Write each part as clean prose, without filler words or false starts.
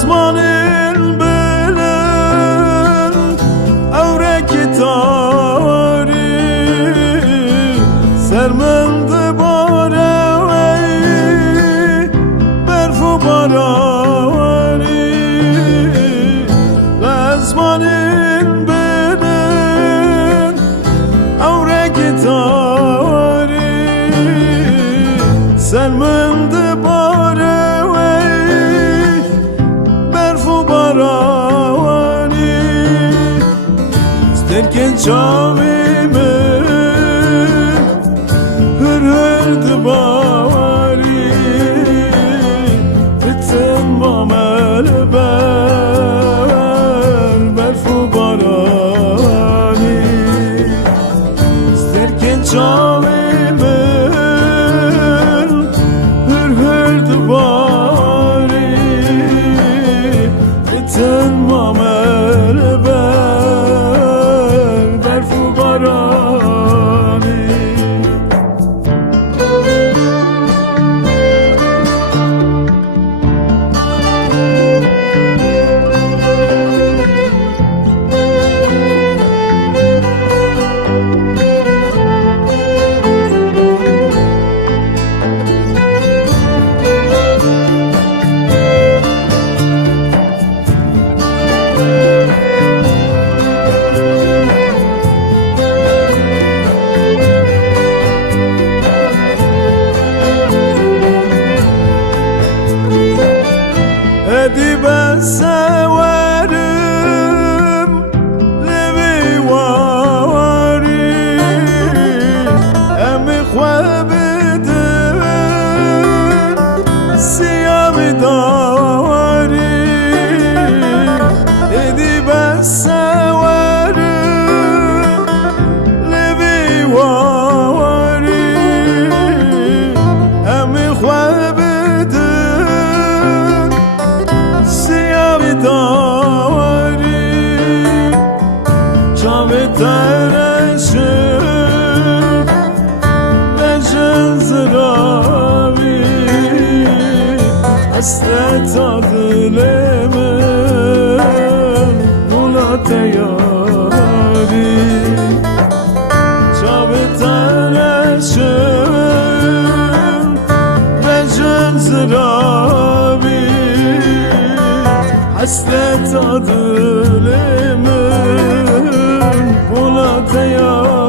آسمان البلند اورک تاری سرمند بارایی برف و بارانی آسمان البلند اورک تاری سرمند Derken çavime hırhırdı bari Bitten mamel berfu barani Derken çavime hırhırdı bari Bitten mamel Edi ben severim levi vari emi khwebidin siyami dari Edi ben severim levi vari emi khwebidin داری چاوه ترشم بجن زراوی حسرت دلمن اولا تیاری چاوه ترشم بجن زراوی حسرت دلمن بولا تیاری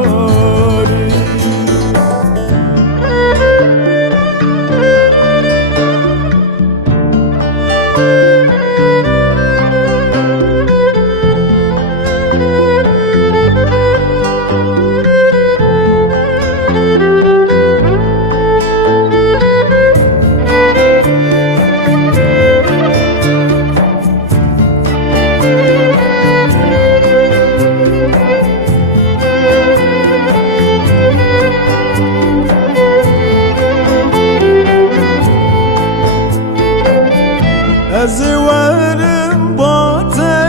از ورم باته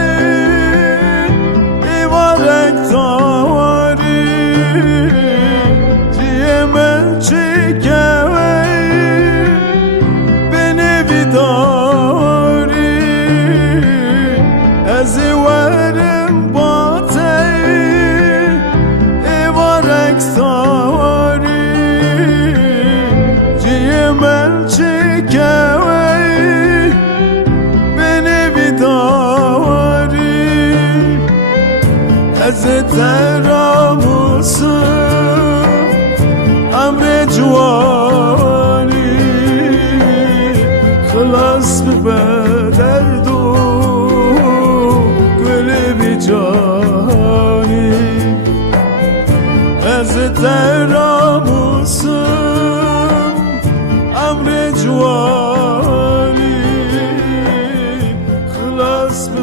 ایوارک تاری جیه من چکوی بنوی داری از ورم باته ایوارک تاری جیه من چکوی از تراموسم امر جوانی خلاص به درد و گل بیجانی از تراموسم امر جوانی خلاص به